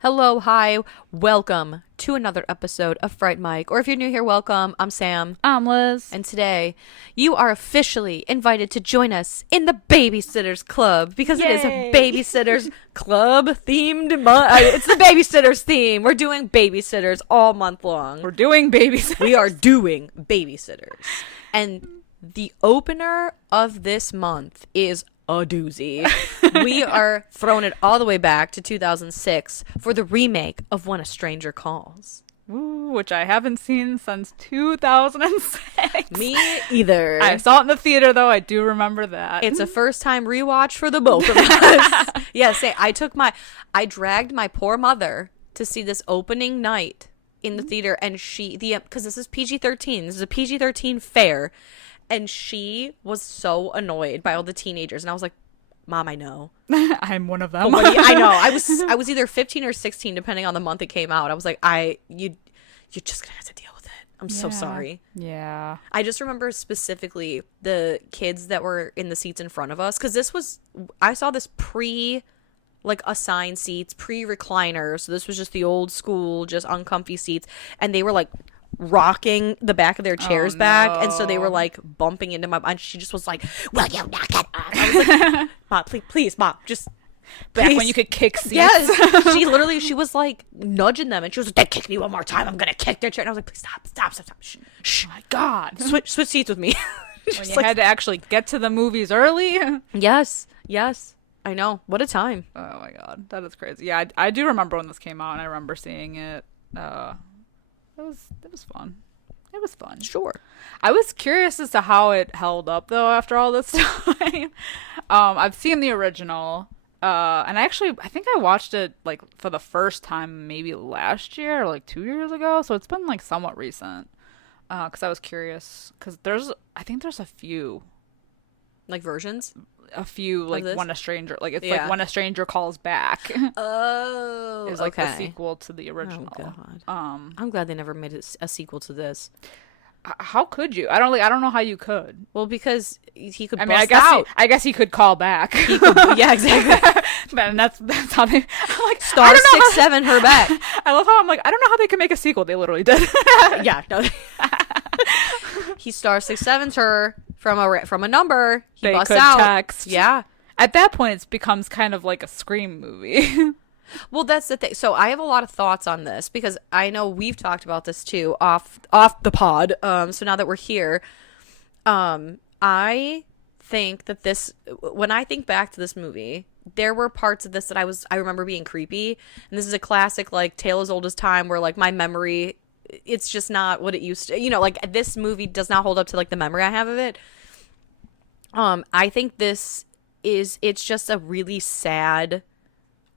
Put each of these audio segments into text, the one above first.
Hello, hi, welcome to another episode of Fright Mic. Or if you're new here, welcome. I'm Sam. I'm Liz. And today, you are officially invited to join us in the Babysitters Club because It is a Babysitters Club themed month. It's the Babysitters theme. We're doing babysitters all month long. We're doing babysitters. We are doing babysitters. And the opener of this month is a doozy. We are throwing it all the way back to 2006 for the remake of When a Stranger Calls. Ooh, which I haven't seen since 2006. Me either. I saw it in the theater, though. I do remember that. It's a first-time rewatch for the both of us. I dragged my poor mother to see this opening night in the theater, and because this is PG-13. This is a PG-13 fair. And she was so annoyed by all the teenagers. And I was like, Mom, I know. I'm one of them. I know. I was either 15 or 16, depending on the month it came out. I was like, you're just going to have to deal with it. I'm so sorry. Yeah. I just remember specifically the kids that were in the seats in front of us. Because I saw this assigned seats, pre-recliner. So this was just the old school, just uncomfy seats. And they were like rocking the back of their chairs back, and so they were like bumping into my, and she just was like, "Will you knock it off?" I was like, "Mom, please, Mom, just back please." When you could kick seats. Yes, she was like nudging them, and she was like, "They kick me one more time, I'm gonna kick their chair." And I was like, "Please stop, shh, oh my God, switch seats with me." When you had to actually get to the movies early. Yes, I know. What a time. Oh my God, that is crazy. Yeah, I do remember when this came out, and I remember seeing it. It was fun. It was fun. Sure. I was curious as to how it held up, though, after all this time. I've seen the original, and I think I watched it, like, for the first time maybe last year or, like, 2 years ago, so it's been, like, somewhat recent, because I was curious, because I think there's a few. Like, versions? A few, like, When a Stranger, like, it's Yeah. like When a Stranger Calls Back. Oh, It's like the sequel to the original. Oh, God. I'm glad they never made a sequel to this. How could you? I don't know how you could. Well, because he could. I guess he could call back. Yeah, exactly. And that's how they. I'm like, star 6-7 her back. I love how I'm like, I don't know how they can make a sequel. They literally did. Yeah, no. He star 6-7s her from a number. He they busts could out. Text. Yeah. At that point, it becomes kind of like a Scream movie. Well, that's the thing. So I have a lot of thoughts on this because I know we've talked about this too off the pod. So now that we're here, I think that when I think back to this movie, there were parts of this that I remember being creepy. And this is a classic, like, tale as old as time where, like, my memory, it's just not what it used to, like, this movie does not hold up to, like, the memory I have of it. I think it's just a really sad,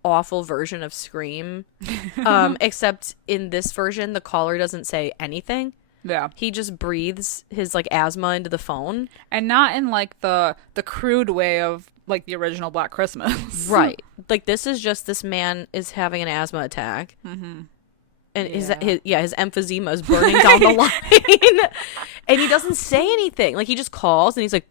awful version of Scream. Except in this version, the caller doesn't say anything. Yeah. He just breathes his, like, asthma into the phone. And not in, like, the crude way of, like, the original Black Christmas. Right. Like, this is just, this man is having an asthma attack. Mm-hmm. And his emphysema is burning down the line. And he doesn't say anything. Like, he just calls and he's like,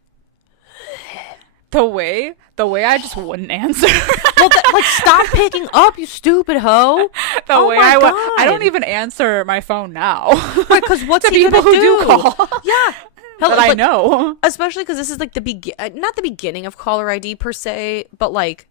the way I just wouldn't answer. Well, like, stop picking up, you stupid hoe. I don't even answer my phone now. Right, because what's the he people gonna who do call? Yeah. That I know. Especially because this is, like, not the beginning of caller ID per se, but, like,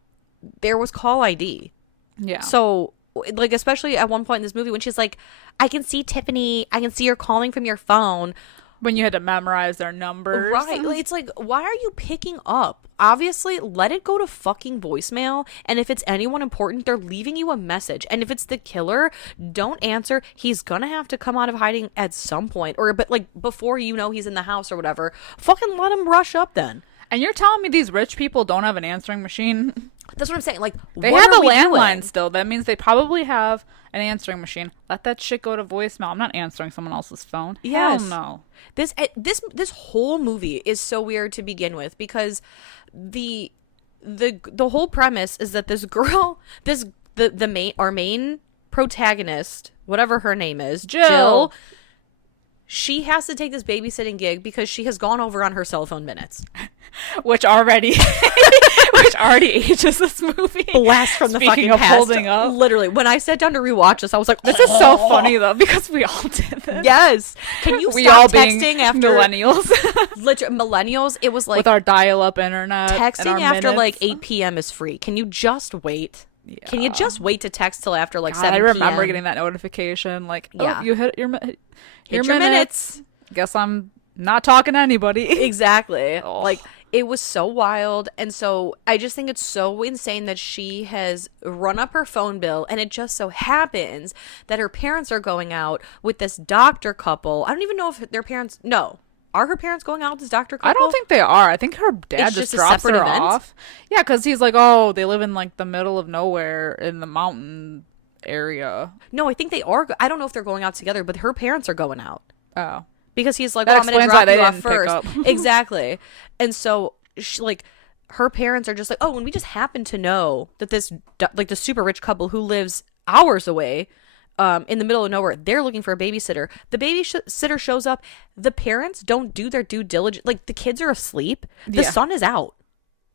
there was call ID. Yeah. So, like, especially at one point in this movie when she's like, I can see Tiffany, I can see her calling from your phone. When you had to memorize their numbers. Right. It's like, why are you picking up? Obviously, let it go to fucking voicemail. And if it's anyone important, they're leaving you a message. And if it's the killer, don't answer. He's gonna have to come out of hiding at some point. But like, before he's in the house or whatever, fucking let him rush up then. And you're telling me these rich people don't have an answering machine? That's what I'm saying. Like, They what have are a we landline doing? still. That means they probably have an answering machine. Let that shit go to voicemail. I'm not answering someone else's phone. Hell Yes. no. This whole movie is so weird to begin with because the the whole premise is that this girl, the main our main protagonist, whatever her name is, Jill. she has to take this babysitting gig because she has gone over on her cell phone minutes. Which already ages this movie. Blast from the Speaking fucking of past. holding up. Literally, when I sat down to rewatch this, I was like, This is so funny though because we all did this. yes. Can you We stop all being texting after millennials millennials? It was like with our dial-up internet. and texting our after minutes. like 8 p.m. is free. Can you just wait? Yeah. Can you just wait to text till after like God, 7 I remember p.m.? getting that notification like, Yeah. oh, you hit your Hit your minutes. Guess I'm not talking to anybody. Exactly. Oh. Like, it was so wild. And so I just think it's so insane that she has run up her phone bill, and it just so happens that her parents are going out with this doctor couple. I don't even know if their parents, no. Are her parents going out with this doctor couple? I don't think they are. I think her dad It's just just a drops separate her event? off. Yeah, because he's like, oh, they live in like the middle of nowhere in the mountain area. No, I think they are. I don't know if they're going out together, but her parents are going out. Oh. Because he's like, That well, I'm going to explains drop why they you off didn't pick first. up. Exactly. And so, like, her parents are just like, oh, and we just happen to know that this, like, the super rich couple who lives hours away in the middle of nowhere, they're looking for a babysitter. The babysitter shows up. The parents don't do their due diligence. Like, the kids are asleep. The Yeah. sun is out.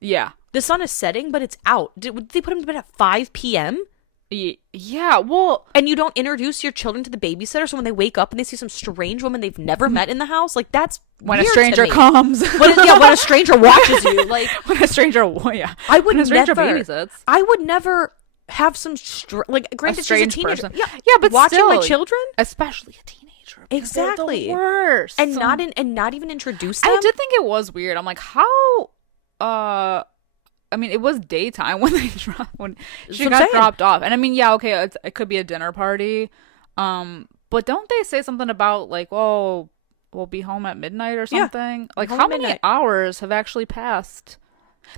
Yeah. The sun is setting, but it's out. Did they put him to bed at 5 p.m.? Yeah, well, And you don't introduce your children to the babysitter, so when they wake up and they see some strange woman they've never met in the house, like, that's when a weird to stranger me. comes. When a stranger watches you, like, when a stranger, yeah. I would when a stranger never, babysits. I would never have some like, granted, she's a strange teenager, person. yeah, Yeah, but watching my still, children, Especially a teenager. because they're exactly, the worst. and not even introduce them. I did think it was weird. I'm like, how? I mean, it was daytime when when she what I'm got saying. dropped off, and I mean, yeah, okay, it could be a dinner party, but don't they say something about like, oh, we'll be home at midnight or Yeah. something? Like, Home how at many midnight. hours have actually passed?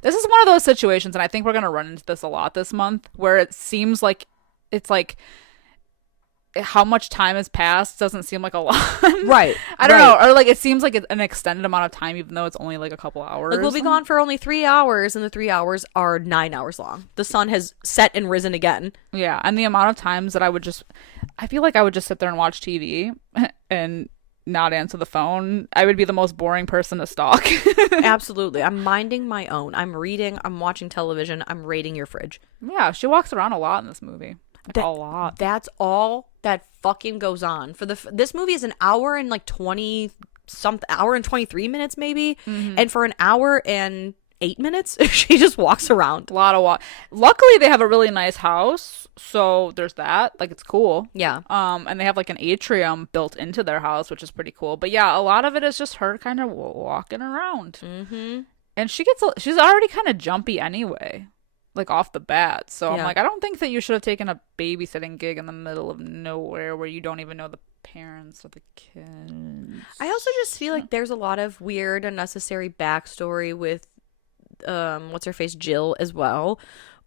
This is one of those situations, and I think we're gonna run into this a lot this month, where it seems like it's like how much time has passed doesn't seem like a lot. Right. I don't right. know. Or like it seems like an extended amount of time even though it's only like a couple hours. Like, we'll be gone for only 3 hours, and the 3 hours are 9 hours long. The sun has set and risen again. Yeah, and the amount of times that I feel like I would just sit there and watch TV and not answer the phone. I would be the most boring person to stalk. Absolutely. I'm minding my own. I'm reading, I'm watching television, I'm raiding your fridge. Yeah, she walks around a lot in this movie. Like, a lot. That's all that fucking goes on. For this movie is an hour and like 20 something, hour and 23 minutes maybe. Mm-hmm. And for an hour and 8 minutes, she just walks around. A lot of walk. Luckily, they have a really nice house, so there's that. Like, it's cool. Yeah. And they have like an atrium built into their house, which is pretty cool. But yeah, a lot of it is just her kind of walking around. Mm-hmm. And she's already kind of jumpy anyway, like off the bat. So I'm Yeah. like, I don't think that you should have taken a babysitting gig in the middle of nowhere where you don't even know the parents of the kids. I also just feel like there's a lot of weird, unnecessary backstory with what's her face, Jill, as well.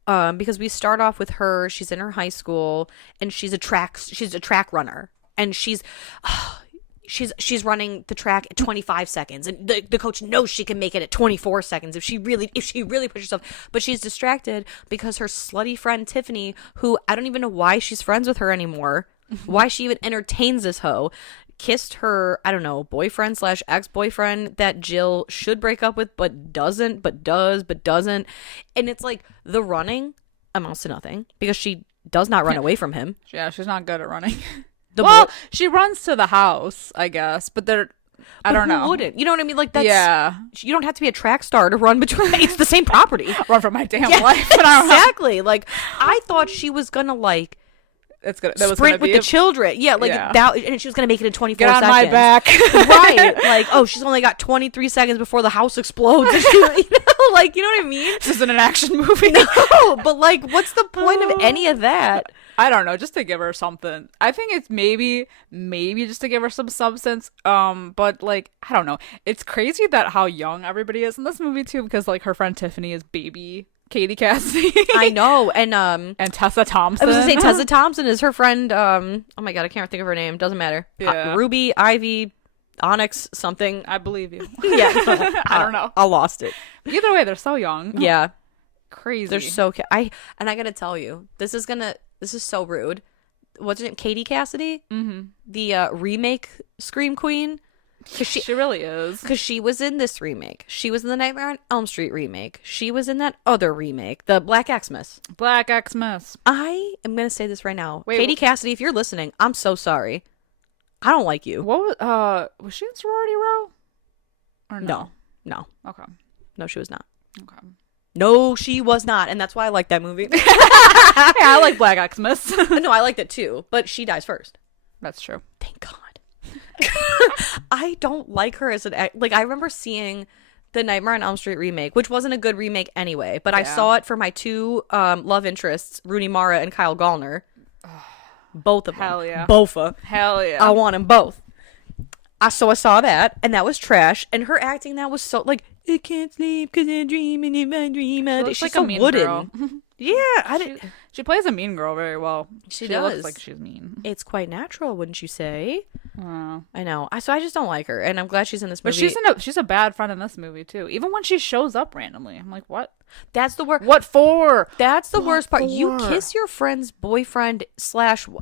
Because we start off with her, she's in her high school, and she's a track runner, and she's running the track at 25 seconds, and the coach knows she can make it at 24 seconds if she really pushes herself, but she's distracted because her slutty friend Tiffany, who I don't even know why she's friends with her anymore, why she even entertains this hoe, kissed her, I don't know, boyfriend / ex-boyfriend that Jill should break up with, but doesn't, but does, but doesn't. And it's like, the running amounts to nothing because she does not run away from him. Yeah, she's not good at running. The Well, boy- she runs to the house, I guess, but I but don't who know. wouldn't? You know what I mean? Like, that's, Yeah, you don't have to be a track star to run between, it's the same property. run for my damn Yeah, life. But I don't know. exactly. Like, I thought she was gonna like It's gonna that was sprint gonna with be the children. Yeah, like Yeah. that, and she was gonna make it in 24 Get on seconds. my back. Right. Like, oh, she's only got 23 seconds before the house explodes. And she, like, you know what I mean? This isn't an action movie. No, but like, what's the point of any of that? I don't know, just to give her something. I think it's maybe just to give her some substance. But like, I don't know. It's crazy that how young everybody is in this movie too, because like her friend Tiffany is baby Katie Cassidy. I know, and Tessa Thompson. I was gonna say Tessa Thompson is her friend. Oh my god, I can't think of her name. Doesn't matter. Yeah. Ruby, Ivy, Onyx, something. I believe you. Yeah, I don't know. I lost it. Either way, they're so young. Yeah, Crazy. they're so. I gotta tell you, this is so rude. What's her name? Katie Cassidy, the remake Scream Queen. Cause she really is. Because she was in this remake. She was in the Nightmare on Elm Street remake. She was in that other remake, the Black Xmas. Black Xmas. I am going to say this right now. Wait, Katie Cassidy, if you're listening, I'm so sorry. I don't like you. What was she in Sorority Row? Or no? No. Okay. No, she was not. Okay. No, she was not. And that's why I like that movie. Yeah, I like Black Xmas. No, I liked it too. But she dies first. That's true. Thank God. I don't like her as I remember seeing the Nightmare on Elm Street remake, which wasn't a good remake anyway, but I saw it for my two love interests, Rooney Mara and Kyle Gallner. Both of them. Hell yeah. Bofa. Hell yeah. I want them both. I saw that, and that was trash, and her acting that was so, like, I can't sleep because I'm dreaming in my dream. She's like so a mean wooden. girl. Yeah, she plays a mean girl very well. She looks does. like she's mean. It's quite natural, wouldn't you say? Oh. I know. So I just don't like her, and I'm glad she's in this movie. But she's a bad friend in this movie too. Even when she shows up randomly, I'm like, what? That's the worst. What for? That's the worst part. for? You kiss your friend's boyfriend /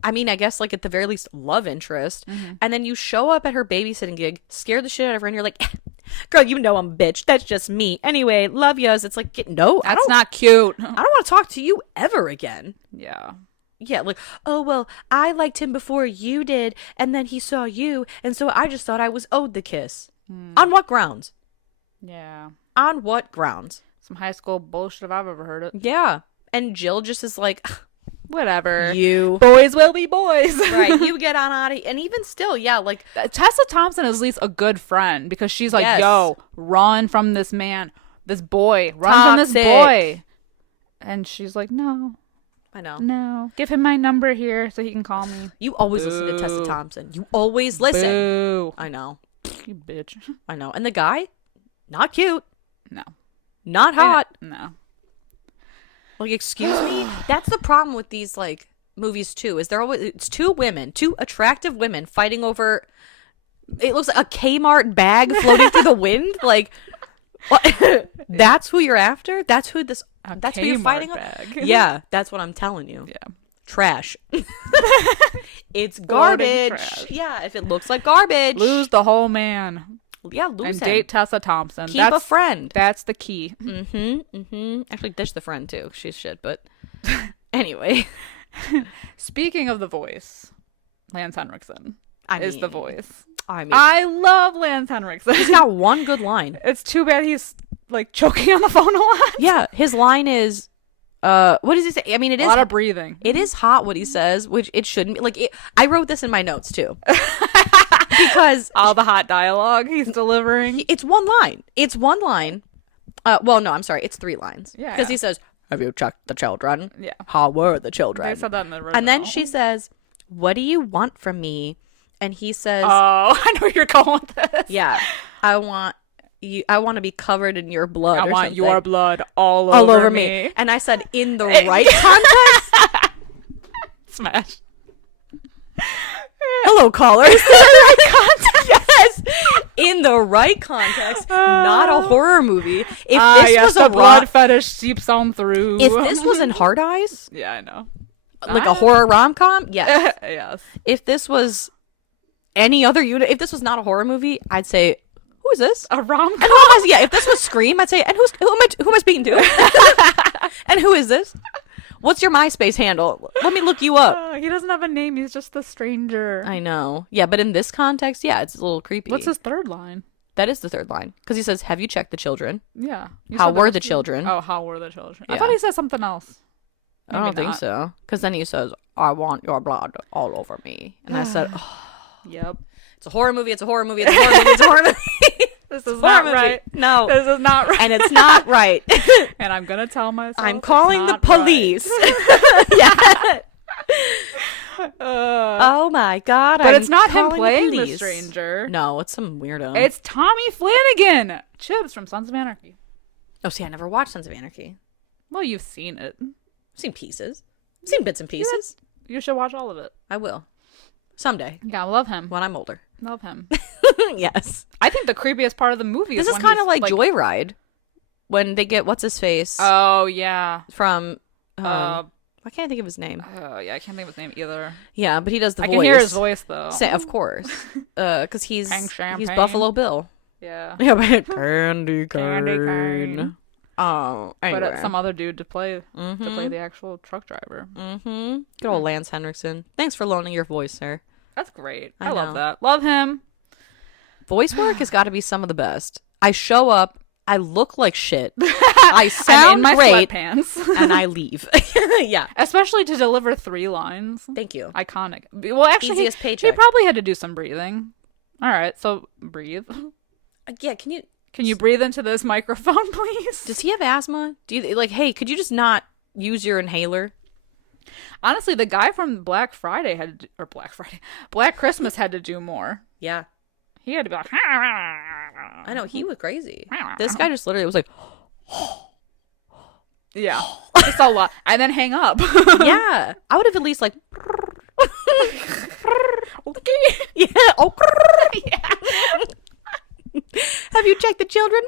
I mean, I guess like at the very least love interest, and then you show up at her babysitting gig, scare the shit out of her, and you're like, girl, you know I'm a bitch. That's just me. Anyway, love yous. It's like, no, That's not cute. I don't want to talk to you ever again. Yeah. Yeah, like, oh, well, I liked him before you did, and then he saw you, and so I just thought I was owed the kiss. On what grounds? Yeah. On what grounds? Some high school bullshit if I've ever heard it. Yeah. And Jill just is like, Whatever. you. Boys will be boys. Right, you get on out of here. And even still, yeah, like, Tessa Thompson is at least a good friend because she's like, Yes. yo, run from this man, this boy, run from this Toxic. boy. And she's like, no, I know. no, give him my number here so he can call me. You always listen to Tessa Boo. Thompson. You always listen. Boo. I know. You bitch. I know. And the guy, not cute, No. not hot. No. Like, excuse me? That's the problem with these, like, movies, too, is it's two attractive women fighting over, it looks like a Kmart bag floating through the wind. Like, what? That's who you're after? That's who you're fighting bag. on? Yeah, that's what I'm telling you. Yeah. Trash. It's Floating garbage. trash. Yeah, if it looks like garbage. Lose the whole man. Yeah, lose And him. date Tessa Thompson. Keep a friend. That's the key. Actually, ditch the friend, too. She's shit, but anyway. Speaking of the voice, Lance Henriksen is the voice. I love Lance Henriksen. He's got one good line. It's too bad he's like choking on the phone a lot. Yeah, his line is, what does he say? I mean, it A is lot of breathing. It is hot what he says, which it shouldn't be. Like, I wrote this in my notes too, because All the hot dialogue he's delivering. it's one line. It's one line. Well, no, I'm sorry. It's 3 lines. Yeah, Because yeah. he says, "Have you checked the children? Yeah. How were the children?" They said that in the original. And then she says, "What do you want from me?" And he says, Oh, I know where you're going with this. "Yeah, I want you. I want to be covered in your blood. I or want something. your blood all all over over me. me." And I said, "In the right context." Smash. Hello, callers. In the right context. Yes. In the right context, not a horror movie. If this yes, was the a blood fetish seeps on through. if this was in Hard Eyes, Yeah, I know. like a horror rom-com, yes. Yes. If this was any other unit, if this was not a horror movie, I'd say, who is this? A rom-com? And who am I, yeah, if this was Scream, I'd say, and who am I speaking to? And who is this? What's your MySpace handle? Let me look you up. He doesn't have a name. He's just a stranger. I know. Yeah, but in this context, yeah, it's a little creepy. What's his third line? That is the third line. Because he says, "Have you checked the children? Yeah. You How said that were was the two. children?" Oh, how were the children? I Yeah. thought he said something else. I don't Maybe think not. so. Because then he says, "I want your blood all over me." And I said, oh, Yep. it's a horror movie, it's a horror movie, it's a horror movie, it's a horror movie. This is Horror not movie. right. No. This is not right. And it's not right. And I'm going to tell myself. I'm it's calling the not right. police. Yeah. Oh my God. But it's not him calling playing the police. stranger. No, it's some weirdo. It's Tommy Flanagan. Chips from Sons of Anarchy. Oh, see, I never watched Sons of Anarchy. Well, you've seen it. I've seen pieces. I've seen bits and pieces. You should watch all of it. I will. Someday. Yeah, I love him. When I'm older. Love him. Yes. I think the creepiest part of the movie This is is when kind of he's, like Joyride. When they get, what's his face? Oh, yeah. From, I can't think of his name. Yeah, I can't think of his name either. Yeah, but he does the voice. I can hear his voice, though. Of course. Because he's Champagne. Buffalo Bill. Yeah. Yeah, but candy cane. Oh, anyway. But some other dude to play the actual truck driver. Mm-hmm. Good old Lance Henriksen. Thanks for loaning your voice, sir. That's great. I I love know. that. Love him. Voice work has got to be some of the best. I show up, I look like shit, I sound I'm in my great, sweatpants. and I leave. Yeah. Especially to deliver 3 lines. Thank you. Iconic. Well, actually, Easiest he paycheck. probably had to do some breathing. All right, so breathe. Yeah, can you breathe into this microphone, please? does he have asthma? Do you, like, hey, could you just not use your inhaler? Honestly, the guy from Black Christmas had to do more. Yeah. He had to be like, I know, he was crazy. This guy just literally was like, yeah, just a lot, and then hang up. yeah. I would have at least like, yeah, oh, yeah. Have you checked the children?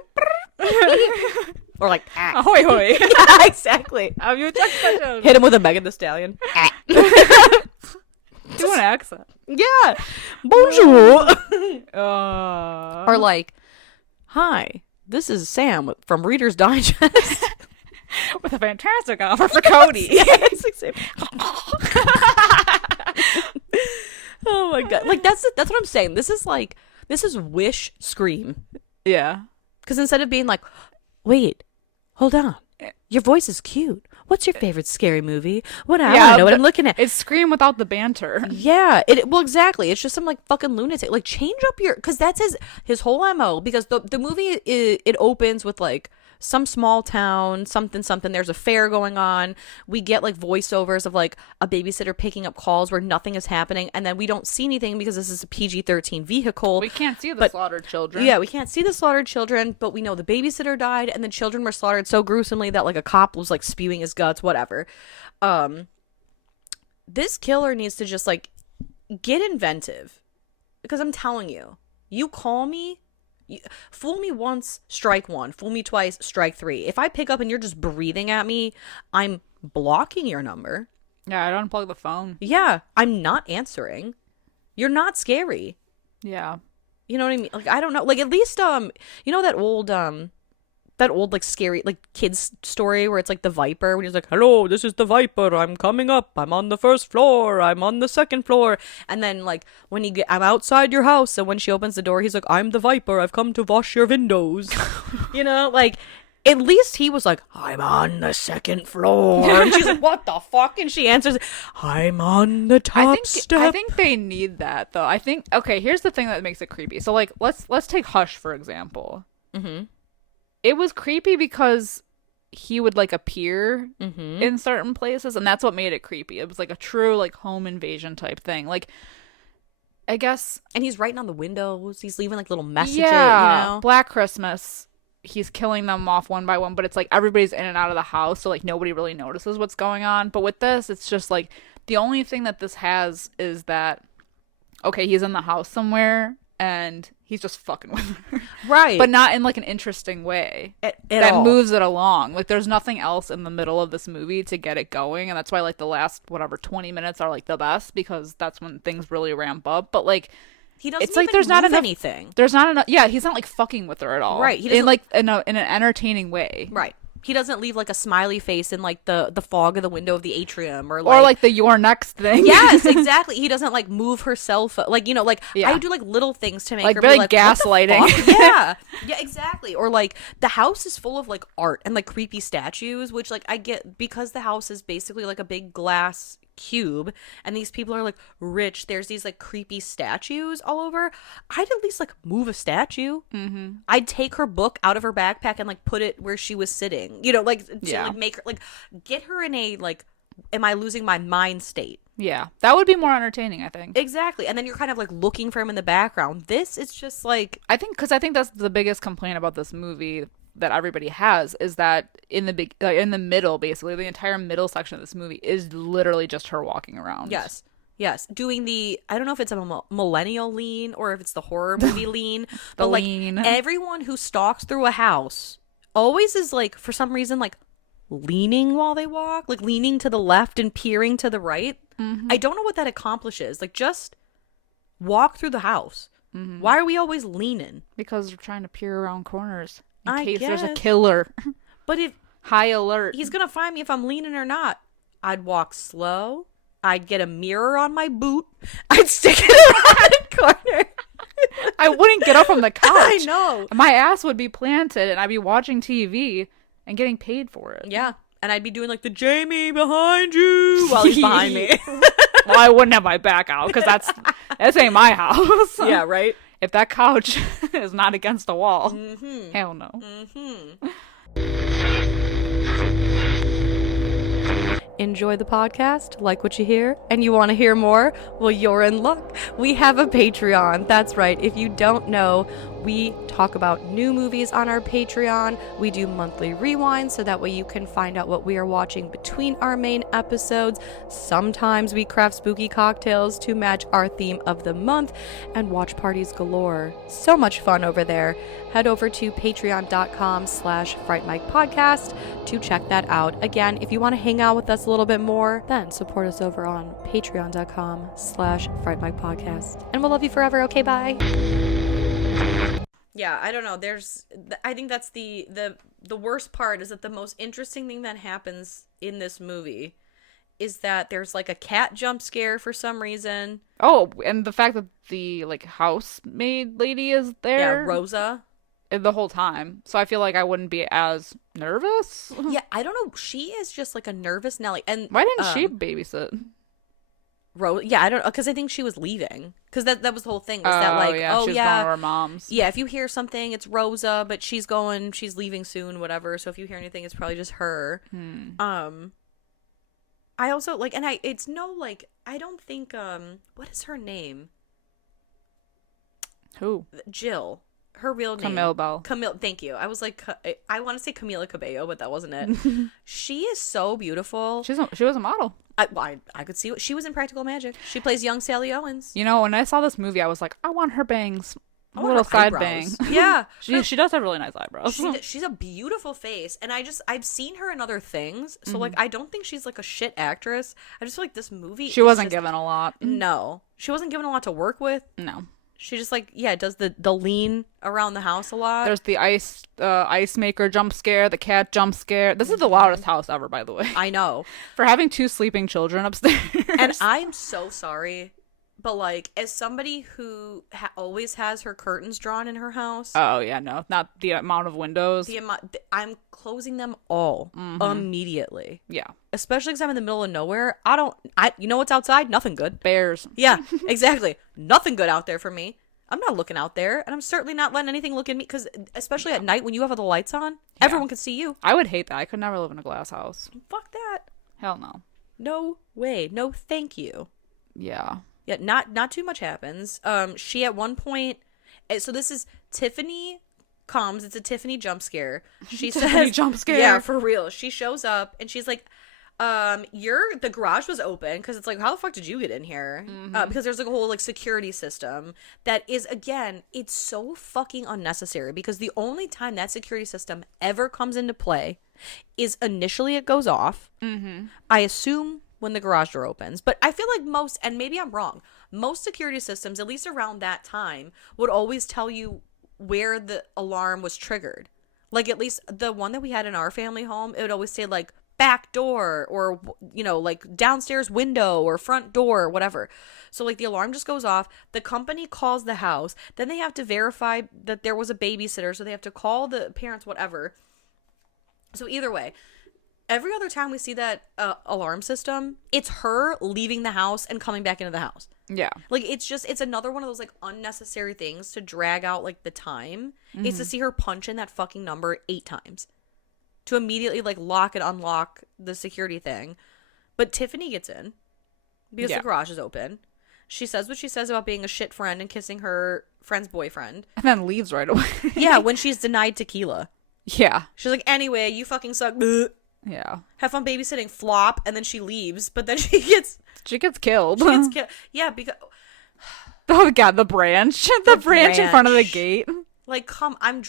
Or like, Ahoy, hoy. Yeah, exactly. Have you checked the children? Hit him with a Megan Thee Stallion. Do an accent. Yeah. Bonjour. Or Or like, hi, this is Sam from Reader's Digest. with a fantastic offer for Cody. Yes, exactly. Oh my god. Like that's what I'm saying. This is Wish Scream. Yeah. Because instead of being like, wait, hold on. Your voice is cute. What's your favorite scary movie? What I want to know what I'm looking at. It's Scream without the banter. Yeah, well, exactly. It's just some like fucking lunatic. Like change up because that's his whole MO. Because the movie it opens with like some small town, something. There's a fair going on. We get like voiceovers of like a babysitter picking up calls where nothing is happening, and then we don't see anything because this is a PG-13 vehicle. We can't see the slaughtered children. Yeah, we can't see the slaughtered children, but we know the babysitter died, and the children were slaughtered so gruesomely that like a cop was like spewing his guts, whatever. This killer needs to just like get inventive, because I'm telling you, you call me. Fool me once, strike one. Fool me twice, strike 3. If I pick up and you're just breathing at me, I'm blocking your number. Yeah, I'd unplug the phone. Yeah, I'm not answering. You're not scary. Yeah. You know what I mean? Like, I don't know. Like, at least, you know that old like scary like kids story where it's like the Viper when he's like, hello, this is the Viper, I'm coming up, I'm on the 1st floor, I'm on the 2nd floor, and then like when I'm outside your house, and when she opens the door he's like, I'm the Viper, I've come to wash your windows. You know, like at least he was like, I'm on the 2nd floor, and she's like, what the fuck, and she answers, I'm on the top step. I think they need that though. I think, okay, here's the thing that makes it creepy. So like let's take Hush for example. Mm-hmm. It was creepy because he would like appear in certain places, and that's what made it creepy. It was like a true like home invasion type thing. Like, I guess, and he's writing on the windows. He's leaving like little messages. Yeah, you know? Black Christmas. He's killing them off one by one, but it's like everybody's in and out of the house, so like nobody really notices what's going on. But with this, it's just like the only thing that this has is that, okay, he's in the house somewhere and he's just fucking with her. Right. But not in like an interesting way that all. moves it along. Like there's nothing else in the middle of this movie to get it going, and that's why like the last 20 minutes are like the best, because that's when things really ramp up. But like he doesn't it's like even there's not move enough anything. There's not enough. Yeah, he's not like fucking with her at all. Right. He doesn't, in like in an entertaining way. Right. He doesn't leave like a smiley face in like the fog of the window of the atrium, or like the "you're next" thing. Yes, exactly. He doesn't like move herself, like, you know, like I do like little things to make like her very be like, gaslighting. what the fuck? Yeah, yeah, exactly. Or like the house is full of like art and like creepy statues, which like I get because the house is basically like a big glass cube and these people are like rich. There's these like creepy statues all over. I'd at least like move a statue. I'd take her book out of her backpack and like put it where she was sitting, you know, like to like make her like get her in a like, am I losing my mind state. Yeah, that would be more entertaining, I think. Exactly. And then you're kind of like looking for him in the background. This is just like, I think that's the biggest complaint about this movie that everybody has is that in the big in the middle, basically the entire middle section of this movie is literally just her walking around. Yes, doing the, I don't know if it's a millennial lean or if it's the horror movie lean, but like lean. everyone who stalks through a house always is like, for some reason, like leaning while they walk, like leaning to the left and peering to the right. I don't know what that accomplishes. Like, just walk through the house. Why are we always leaning? Because we're trying to peer around corners in I case there's a guess. killer. But if High alert. he's gonna find me if I'm leaning or not, I'd walk slow. I'd get a mirror on my boot. I'd stick it around the corner. I wouldn't get up from the couch. I know. My ass would be planted and I'd be watching TV and getting paid for it. Yeah. And I'd be doing like the Jamie behind you while he's behind me. Well, I wouldn't have my back out because this ain't my house. Yeah, right? If that couch is not against the wall, hell no. Enjoy the podcast, like what you hear, and you want to hear more? Well, you're in luck. We have a Patreon. That's right. If you don't know, we talk about new movies on our Patreon. We do monthly rewinds so that way you can find out what we are watching between our main episodes. Sometimes we craft spooky cocktails to match our theme of the month, and watch parties galore. So much fun over there. Head over to patreon.com/Fright Mic podcast to check that out. Again, if you want to hang out with us a little bit more, then support us over on patreon.com/Fright Mic podcast. And we'll love you forever. Okay, bye. Yeah, I don't know. I think that's the worst part, is that the most interesting thing that happens in this movie is that there's like a cat jump scare for some reason. Oh, and the fact that the like housemaid lady is there. Yeah, Rosa. The whole time. So I feel like I wouldn't be as nervous. Yeah, I don't know. She is just like a nervous Nelly. And why didn't she babysit? Yeah, I don't know, because I think she was leaving. Because that was the whole thing. Was that like, yeah, she was going to her mom's. Yeah, if you hear something, it's Rosa, but she's leaving soon, whatever. So if you hear anything, it's probably just her. I also like, and it's no like, I don't think what is her name? Who? Jill. Her real name. Camille Bell. Camille, thank you. I was like, I want to say Camila Cabello, but that wasn't it. She is so beautiful. She was a model. I could see she was in Practical Magic. She plays young Sally Owens. You know, when I saw this movie, I was like, I want her bangs. A little side bang. Yeah. She does have really nice eyebrows. She's a beautiful face. And I've seen her in other things. So, like, I don't think she's, like, a shit actress. I just feel like this movie. She wasn't given a lot. No. She wasn't given a lot to work with. No. She just like, yeah, does the lean around the house a lot. There's the ice maker jump scare, the cat jump scare. This is the loudest house ever, by the way. I know. For having 2 sleeping children upstairs. And I'm so sorry, but like, as somebody who always has her curtains drawn in her house. Oh yeah, no, not the amount of windows. I'm closing them all immediately. Yeah. Especially because I'm in the middle of nowhere. You know what's outside? Nothing good. Bears. Yeah, exactly. Nothing good out there for me. I'm not looking out there, and I'm certainly not letting anything look at me, because especially at night when you have all the lights on, everyone can see you. I would hate that. I could never live in a glass house. Fuck that. Hell no. No way. No thank you. Yeah. Yeah, not too much happens. She at one point, so this is Tiffany comes. It's a Tiffany jump scare. She Tiffany says, jump scare. Yeah, for real. She shows up and she's like, the garage was open, because it's like, how the fuck did you get in here? Because there's like a whole like security system that is, again, it's so fucking unnecessary, because the only time that security system ever comes into play is initially it goes off. I assume when the garage door opens, but I feel like most, and maybe I'm wrong, most security systems, at least around that time, would always tell you where the alarm was triggered. Like, at least the one that we had in our family home, it would always say like back door, or, you know, like downstairs window or front door or whatever. So like the alarm just goes off, the company calls the house, then they have to verify that there was a babysitter, so they have to call the parents, whatever. So either way, every other time we see that alarm system, it's her leaving the house and coming back into the house. Yeah. Like, it's another one of those, like, unnecessary things to drag out, like, the time. Is to see her punch in that fucking number 8 times. To immediately, like, lock and unlock the security thing. But Tiffany gets in. Because the garage is open. She says what she says about being a shit friend and kissing her friend's boyfriend. And then leaves right away. Yeah, when she's denied tequila. Yeah. She's like, anyway, you fucking suck. Bleh. Yeah. Have fun babysitting, flop, and then she leaves, but then she gets killed. killed. Yeah, because Oh god, the branch. The branch in front of the gate. like, I'm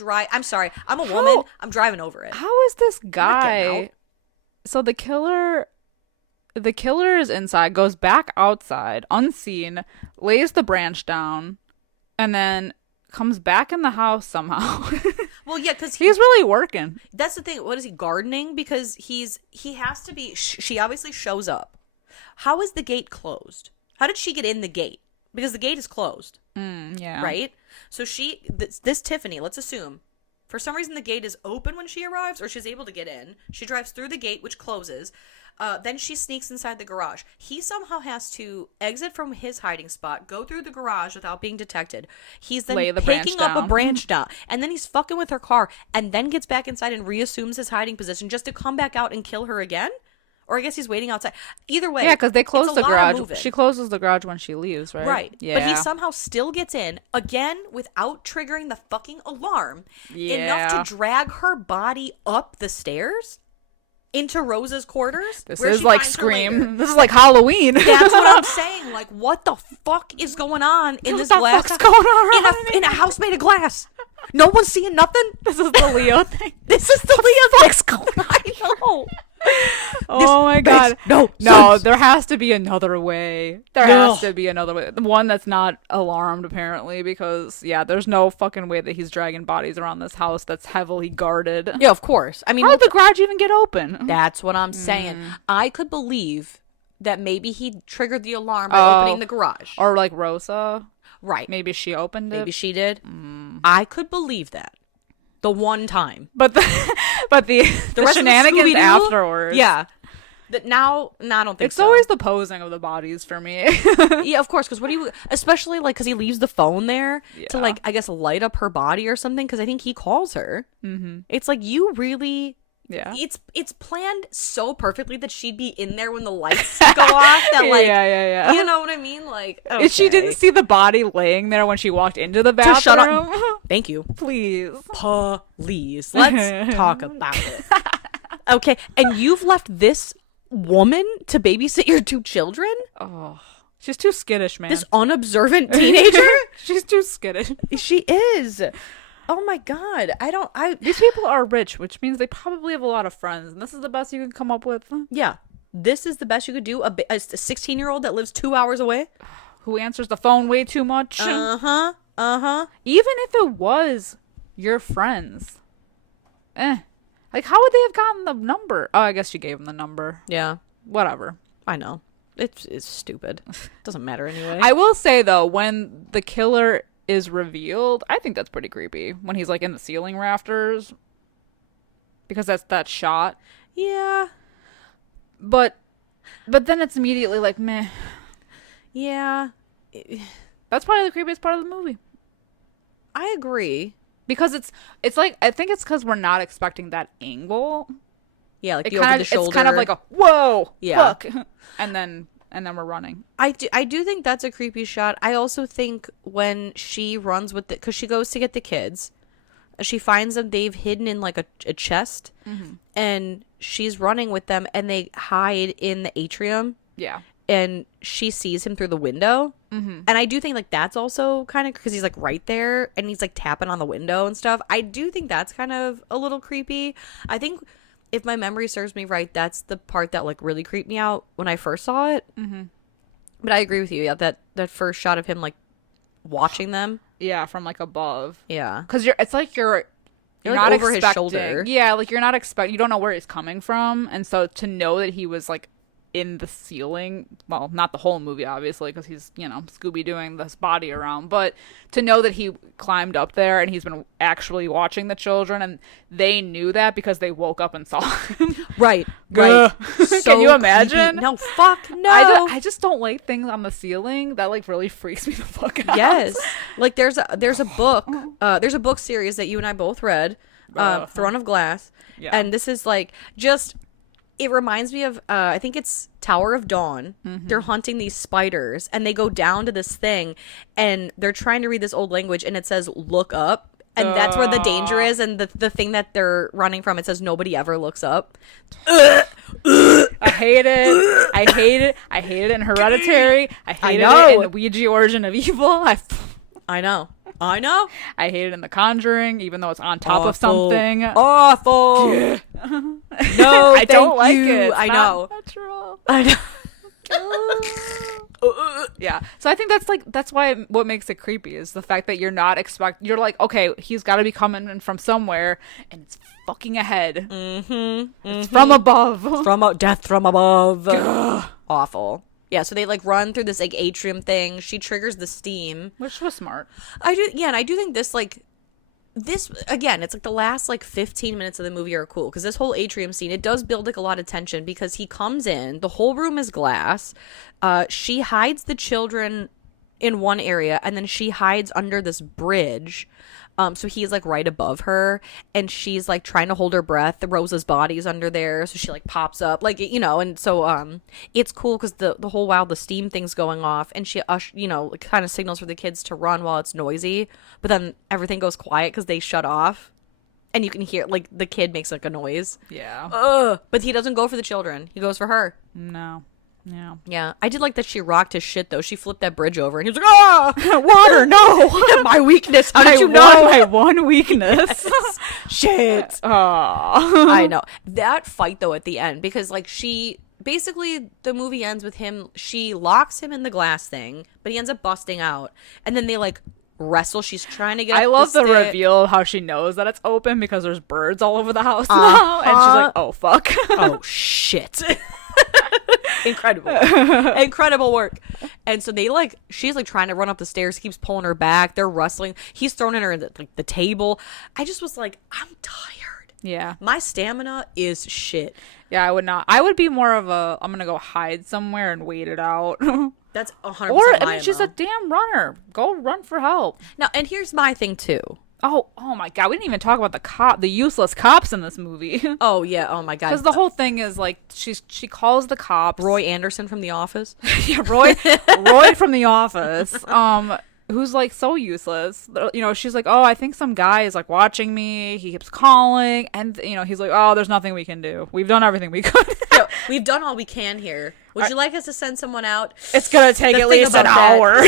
sorry. I'm a woman. I'm driving over it. How is this I'm not getting guy? So the killer is inside, goes back outside, unseen, lays the branch down, and then comes back in the house somehow. Well, yeah, because he's really working. That's the thing. What is he, gardening? Because he has to be. She obviously shows up. How is the gate closed? How did she get in the gate? Because the gate is closed. Yeah. Right? So this Tiffany, let's assume, for some reason the gate is open when she arrives, or she's able to get in. She drives through the gate, which closes. Then she sneaks inside the garage. He somehow has to exit from his hiding spot, go through the garage without being detected. He's then picking up a branch down, and then he's fucking with her car, and then gets back inside and reassumes his hiding position just to come back out and kill her again? Or I guess he's waiting outside. Either way. Yeah, because they close the garage. She closes the garage when she leaves, right? Right. Yeah. But he somehow still gets in, again, without triggering the fucking alarm, enough to drag her body up the stairs into Rosa's quarters. This is like Scream. This is like Halloween. That's what I'm saying. Like, what the fuck is going on in this glass? What's going on in a house made of glass? No one's seeing nothing? This is the Leo thing. This is the Leo thing. What's going on? I know. Oh my god. No, there has to be another way. There has to be another way. The one that's not alarmed, apparently, because, yeah, there's no fucking way that he's dragging bodies around this house that's heavily guarded. Yeah, of course. I mean, how did the garage even get open? That's what I'm saying. I could believe that maybe he triggered the alarm by opening the garage. Or like Rosa. Right. Maybe she opened it. Maybe she did. I could believe that. The one time. But the shenanigans afterwards. Yeah. That now I don't think it's always the posing of the bodies for me. Yeah, of course, because what do you, especially like because he leaves the phone there to like, I guess, light up her body or something, because I think he calls her. It's like, you really, it's planned so perfectly that she'd be in there when the lights go off, that like, you know what I mean, like, okay. If she didn't see the body laying there when she walked into the bathroom, shut up. Thank you, please let's talk about it. Okay, and you've left this woman to babysit your 2 children? Oh, she's too skittish, man. This unobservant teenager? She's too skittish. She is. Oh my god. These people are rich, which means they probably have a lot of friends, and this is the best you can come up with. Yeah. This is the best you could do. A 16-year-old that lives 2 hours away, who answers the phone way too much. Even if it was your friends. Like, how would they have gotten the number? Oh, I guess she gave him the number. Yeah. Whatever. I know. It's stupid. Doesn't matter anyway. I will say, though, when the killer is revealed, I think that's pretty creepy. When he's, like, in the ceiling rafters. Because that's that shot. Yeah. But then it's immediately like, meh. Yeah. That's probably the creepiest part of the movie. I agree. Because it's like, I think it's because we're not expecting that angle. Yeah, like over the shoulder. It's kind of like a, whoa, yeah. Fuck. And then we're running. I do think that's a creepy shot. I also think when she runs with it, because she goes to get the kids, she finds them, they've hidden in like a chest, and she's running with them, and they hide in the atrium. Yeah. And she sees him through the window. And I do think like that's also kind of because he's like right there and he's like tapping on the window and stuff. I do think that's kind of a little creepy. I think if my memory serves me right, that's the part that like really creeped me out when I first saw it. But I agree with you. Yeah, that first shot of him like watching them. Yeah, from like above. Yeah, because it's like you're like not over expecting, his shoulder. Yeah, like you're not you don't know where he's coming from, and so to know that he was like in the ceiling, well, not the whole movie obviously because he's, you know, Scooby-Dooing this body around, but to know that he climbed up there and he's been actually watching the children, and they knew that because they woke up and saw him. Right. So can you imagine? Creepy. No, fuck no. I just don't like things on the ceiling. That like really freaks me the fuck out. Yes. Like there's a book series that you and I both read, Throne of Glass. Yeah. And this is like just, it reminds me of I think it's Tower of Dawn. They're hunting these spiders and they go down to this thing and they're trying to read this old language and it says look up, And that's where the danger is. And the thing that they're running from, it says nobody ever looks up. I hate it. I hate it. I hate it in Hereditary. I hate it in the Ouija Origin of Evil. I know. I hate it in The Conjuring, even though it's on top of something. Awful. Yeah. No, I don't like you. it. It's I not know. Natural. I know. Yeah, so I think that's why what makes it creepy is the fact that you're not you're like, okay, he's got to be coming in from somewhere, and it's fucking ahead. It's from above. Death from above. Awful. Yeah, so they like run through this like atrium thing. She triggers the steam, Which was smart. and I do think this again, it's like the last like 15 minutes of the movie are cool because this whole atrium scene, it does build like a lot of tension because he comes in, the whole room is glass. She hides the children in one area and then she hides under this bridge. So he's like right above her and she's like trying to hold her breath. The Rosa's body's under there, so she like pops up, like, you know, and so it's cool because the whole while the steam thing's going off and she kind of signals for the kids to run while it's noisy, but then everything goes quiet because they shut off and you can hear like the kid makes like a noise. Yeah. But he doesn't go for the children, he goes for her. No. Yeah, I did like that she rocked his shit though. She flipped that bridge over and he was like, "Ah, water, no, my weakness. How did you know my one weakness?" Shit. Oh, I know that fight though at the end because like she basically the movie ends with him. She locks him in the glass thing, but he ends up busting out, and then they like wrestle. She's trying to get. I love the reveal of how she knows that it's open because there's birds all over the house now, and she's like, "Oh fuck, oh shit." Incredible work. And so they like she's like trying to run up the stairs, keeps pulling her back, they're wrestling, he's throwing her in the table. I just was like, I'm tired. Yeah, my stamina is shit. Yeah, I would not. I would be more of a I'm gonna go hide somewhere and wait it out. That's 100%. Or I mean, she's a damn runner. Go run for help. Now, and here's my thing too. Oh my god, we didn't even talk about the useless cops in this movie. Oh yeah, oh my god. Because the whole thing is like she calls the cops. Roy Anderson from The Office. Yeah, Roy from The Office. Who's like so useless. You know, she's like, "Oh, I think some guy is like watching me. He keeps calling." And you know, he's like, "Oh, there's nothing we can do. We've done everything we could." Yo, we've done all we can here. Would you like us to send someone out? It's gonna take at least an hour.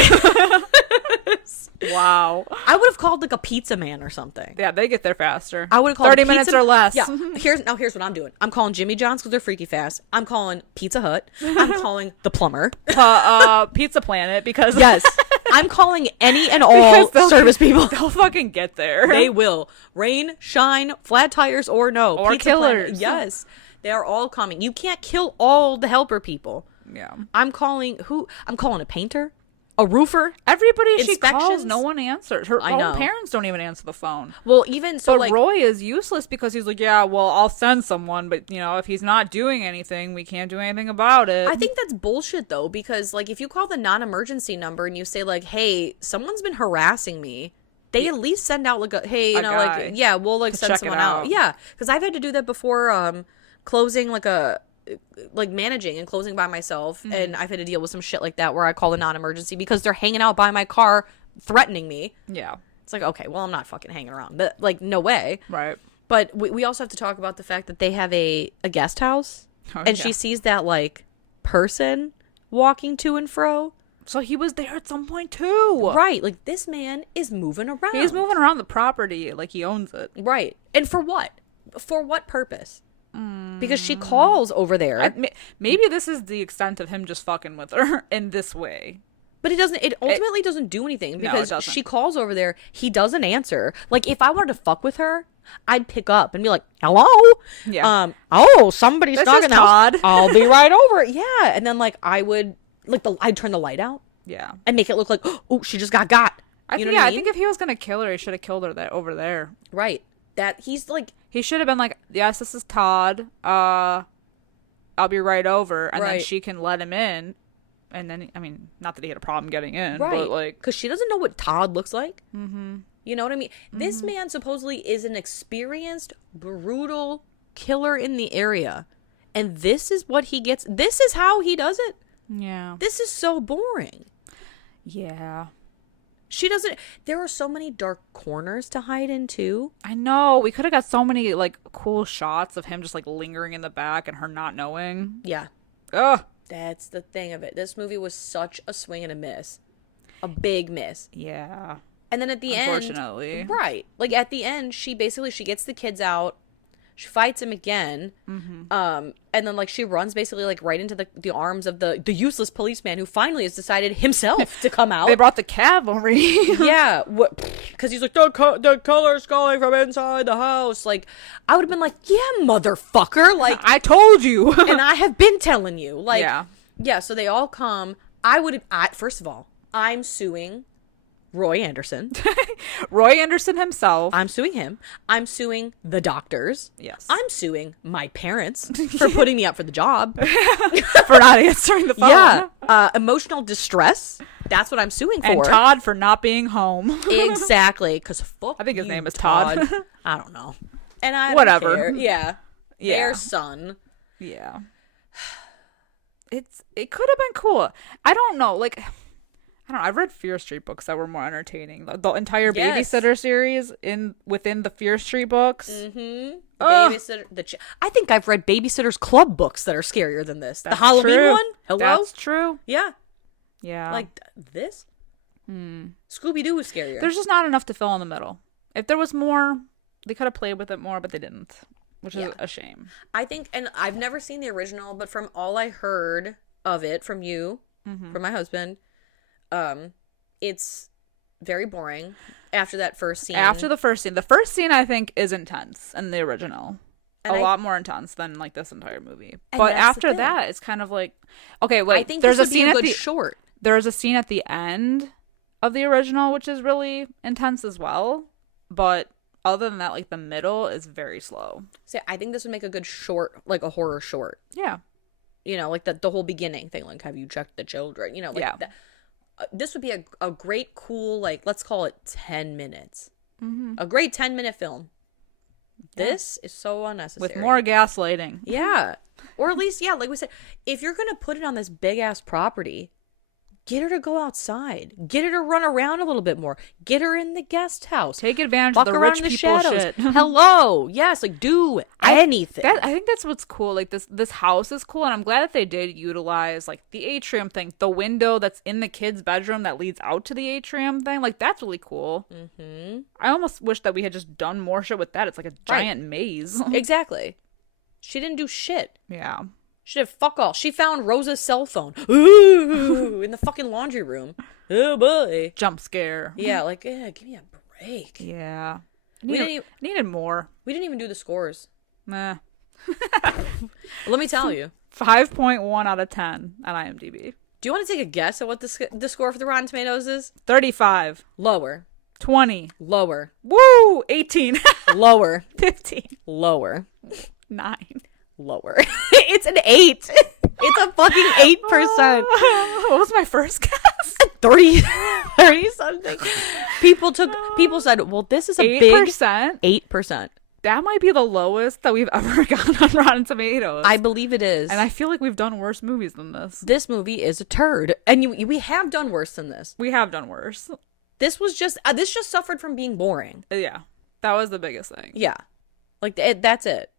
Wow. I would have called like a pizza man or something. Yeah, they get there faster. I would have called 30 minutes or less. Yeah. Here's what I'm doing. I'm calling Jimmy John's because they're freaky fast. I'm calling Pizza Hut. I'm calling the plumber. Pizza Planet because yes, I'm calling any and all service people. They'll fucking get there. They will. Rain, shine, flat tires or no. Or Pizza killers. Planet. Yes. They are all coming. You can't kill all the helper people. Yeah. I'm calling a painter, a roofer. Everybody she calls, no one answers. Her I know. own parents don't even answer the phone. Well, even so, but like Roy is useless because he's like, yeah, well, I'll send someone, but you know, if he's not doing anything, we can't do anything about it. I think that's bullshit though, because like if you call the non-emergency number and you say like, hey, someone's been harassing me, they at least send out like a hey, you know, guy like yeah, we'll like send someone out. Yeah, because I've had to do that before. Closing like managing and closing by myself, and I've had to deal with some shit like that where I call the non-emergency because they're hanging out by my car threatening me. Yeah, it's like, okay, well, I'm not fucking hanging around, but like no way. Right. But we also have to talk about the fact that they have a guest house, and she sees that like person walking to and fro. So he was there at some point too. Right, like this man is moving around. He's moving around the property like he owns it. Right. And for what purpose? Because she calls over there. Maybe this is the extent of him just fucking with her in this way. But it ultimately doesn't do anything because no, she calls over there. He doesn't answer. Like if I wanted to fuck with her, I'd pick up and be like, hello? Yeah. Somebody's knocking Todd. the house. I'll be right over. Yeah. And then like I'd turn the light out. Yeah. And make it look like, oh, she just got. I think if he was going to kill her, he should have killed her over there. Right. That he's like, he should have been like, yes, this is Todd. I'll be right over. And then she can let him in. And then, I mean, not that he had a problem getting in. Right. But like, because she doesn't know what Todd looks like. Mm-hmm. You know what I mean? Mm-hmm. This man supposedly is an experienced, brutal killer in the area. And this is what he gets. This is how he does it. Yeah. This is so boring. Yeah. She doesn't. There are so many dark corners to hide in too. I know. We could have got so many like cool shots of him just like lingering in the back and her not knowing. Yeah. Ugh. That's the thing of it. This movie was such a swing and a miss. A big miss. Yeah. And then at the Unfortunately. end, right? Like at the end, she gets the kids out. She fights him again, and then like she runs basically like right into the arms of the useless policeman who finally has decided himself to come out. They brought the cavalry. Yeah, what? Because he's like the killer's calling from inside the house. Like I would have been like, yeah, motherfucker. Like I told you, and I have been telling you. Like yeah. So they all come. First of all, I'm suing Roy Anderson. Roy Anderson himself. I'm suing him. I'm suing the doctors. Yes. I'm suing my parents for putting me up for the job. For not answering the phone. Yeah. Emotional distress. That's what I'm suing for. And Todd for not being home. Exactly. Because fuck I think his you, name is Todd. I don't know. And I Whatever. don't care. Yeah. Yeah. Their son. Yeah. It could have been cool. I don't know. Like, I don't know. I've read Fear Street books that were more entertaining. The entire Babysitter series within the Fear Street books. Mm-hmm. Babysitter. I think I've read Babysitters Club books that are scarier than this. The Halloween one. Hello. That's true. Yeah. Yeah. Like this. Scooby-Doo was scarier. There's just not enough to fill in the middle. If there was more, they could have played with it more, but they didn't, which is a shame. I think, and I've never seen the original, but from all I heard of it from you, from my husband. It's very boring after that first scene. The first scene I think is intense in the original. And a lot more intense than like this entire movie. But after that, it's kind of like, okay, wait. I think there's a scene at the short. There's a scene at the end of the original which is really intense as well. But other than that, like the middle is very slow. See, I think this would make a good short, like a horror short. Yeah. You know, like the whole beginning thing, like have you checked the children? You know, like this would be a great, cool, like, let's call it 10 minutes. Mm-hmm. A great 10-minute film. Yeah. This is so unnecessary. With more gaslighting. Yeah. Or at least, like we said, if you're going to put it on this big-ass property, get her to go outside. Get her to run around a little bit more. Get her in the guest house. Take advantage of the rich people shit. Hello. Yes, like do anything. I think that's what's cool. Like this house is cool, and I'm glad that they did utilize like the atrium thing, the window that's in the kid's bedroom that leads out to the atrium thing. Like that's really cool. Mm-hmm. I almost wish that we had just done more shit with that. It's like a giant maze. Exactly. She didn't do shit. Yeah. She did fuck all. She found Rosa's cell phone. Ooh, in the fucking laundry room. Oh boy. Jump scare. Yeah, like, give me a break. Yeah. Needed more. We didn't even do the scores. Nah. Let me tell you. 5.1 out of 10 on IMDb. Do you want to take a guess at what the score for the Rotten Tomatoes is? 35. Lower. 20. Lower. Woo! 18. Lower. 15. Lower. 9. Lower. It's an 8. It's a fucking 8%. What was my first guess? 30 something. People said, well, this is a 8%? big 8%. That might be the lowest that we've ever gotten on Rotten Tomatoes. I believe it is. And I feel like we've done worse movies than this. This movie is a turd. And we have done worse than this. We have done worse. This just suffered from being boring. Yeah. That was the biggest thing. Yeah. Like, that's it.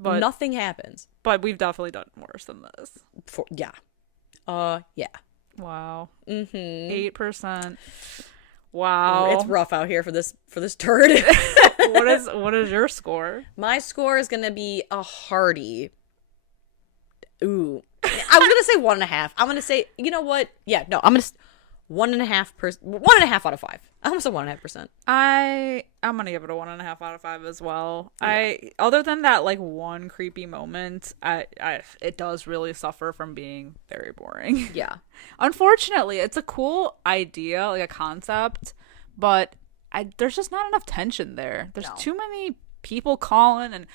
But nothing happens. But we've definitely done worse than this. Yeah. Yeah. Wow. 8%. Wow. It's rough out here for this turd. What is your score? My score is gonna be a hearty. Ooh. I was gonna say 1.5. I'm gonna say, you know what? Yeah, no, I'm gonna 1.5 out of 5. I almost said 1.5%. I'm gonna give it a 1.5 out of 5 as well. Yeah. Other than that like one creepy moment, it does really suffer from being very boring. Yeah. Unfortunately, it's a cool idea, like a concept, but there's just not enough tension there. There's too many people calling, and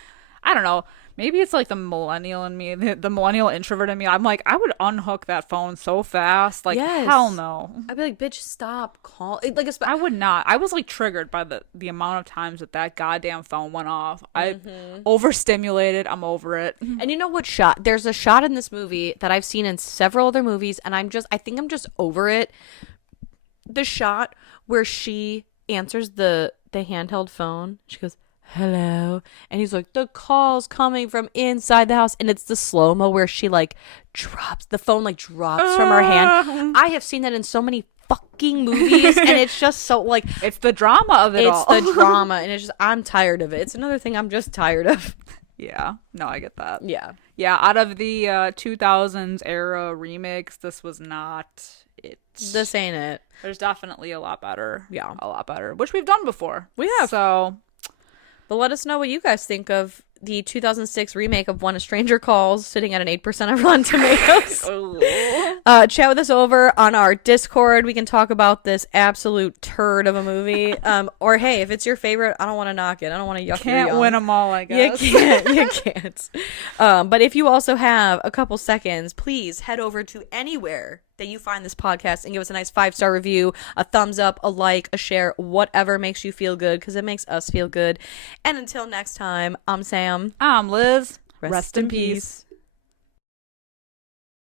I don't know. Maybe it's like the millennial in me, the millennial introvert in me. I'm like, I would unhook that phone so fast. Like, yes. Hell no. I'd be like, bitch, stop calling. Like, I would not. I was like triggered by the amount of times that goddamn phone went off. I overstimulated. I'm over it. And you know what there's a shot in this movie that I've seen in several other movies, and I think I'm just over it. the shot where she answers the handheld phone. She goes, hello, and he's like, the call's coming from inside the house, and it's the slow-mo where she like drops the phone, like drops from her hand. I have seen that in so many fucking movies, and it's just so like, it's the drama of it all. It's the drama, and it's just, I'm tired of it. It's another thing I'm just tired of. Yeah, no, I get that. Yeah, out of the 2000s era remakes, this was not it. This ain't it. There's definitely a lot better. Yeah, a lot better, which we've done before. We have. So, but let us know what you guys think of the 2006 remake of When a Stranger Calls, sitting at an 8% of Rotten Tomatoes. Chat with us over on our Discord. We can talk about this absolute turd of a movie. Or hey, if it's your favorite, I don't want to knock it. I don't want to yuck your yum. Can't win them all, I guess. You can't. But if you also have a couple seconds, please head over to anywhere that you find this podcast and give us a nice 5-star review, a thumbs up, a like, a share, whatever makes you feel good, because it makes us feel good. And until next time, I'm Sam. I'm Liz. Rest in peace.